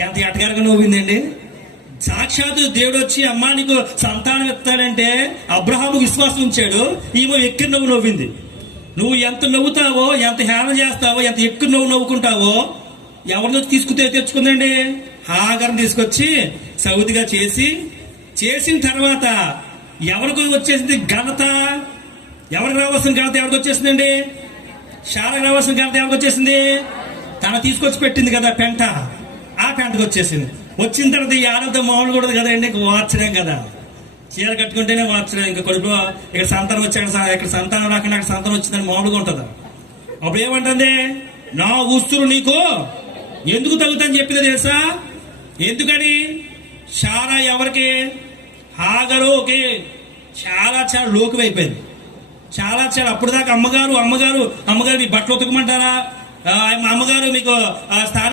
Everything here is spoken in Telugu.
ఎంత ఎటగారుగా నవ్విందండి? సాక్షాత్తు దేవుడు వచ్చి అమ్మా నీకు సంతానం ఇస్తాడంటే అబ్రహాము విశ్వాసం ఉంచాడు ఈమె ఎక్కి నవ్వు నవ్వింది? నువ్వు ఎంత నవ్వుతావో ఎంత హేళన చేస్తావో ఎంత ఎక్కువ నవ్వు నవ్వుకుంటావో ఎవరినో తీసుకుతే తెచ్చుకుందండి? హాగరం తీసుకొచ్చి సౌదిగా చేసి చేసిన తర్వాత ఎవరికి వచ్చేసింది ఘనత. ఎవరికి రావాల్సిన ఘనత ఎవరికి వచ్చేసిందండి? షారకు రావాల్సిన ఘనత ఎవరికి వచ్చేసింది? తన తీసుకొచ్చి పెట్టింది కదా పెంట. ఆ వచ్చేసింది. వచ్చిన తర్వాత ఈ ఆడతో మామూలు కూడా కదండి ఇంక వార్చడం కదా. చీర కట్టుకుంటేనే వార్చడం ఇంకా కడుపులో ఇక్కడ సంతానం వచ్చి ఇక్కడ సంతానం రాకుండా అక్కడ సంతానం వచ్చిందని మామూలుగా ఉంటుందా? అప్పుడు ఏమంటుంది? నా ఉస్తులు నీకు ఎందుకు తగ్గుతుందని చెప్పింది తెలుసా? ఎందుకని? చాలా ఎవరికి? హాగరు ఓకే చాలా చాలా లోకువైపోయింది. చాలా చాలా అప్పుడు దాకా అమ్మగారు అమ్మగారు అమ్మగారు మీ బట్టలు ఉతకమంటారా? అమ్మగారు మీకు ఆ, స్థానం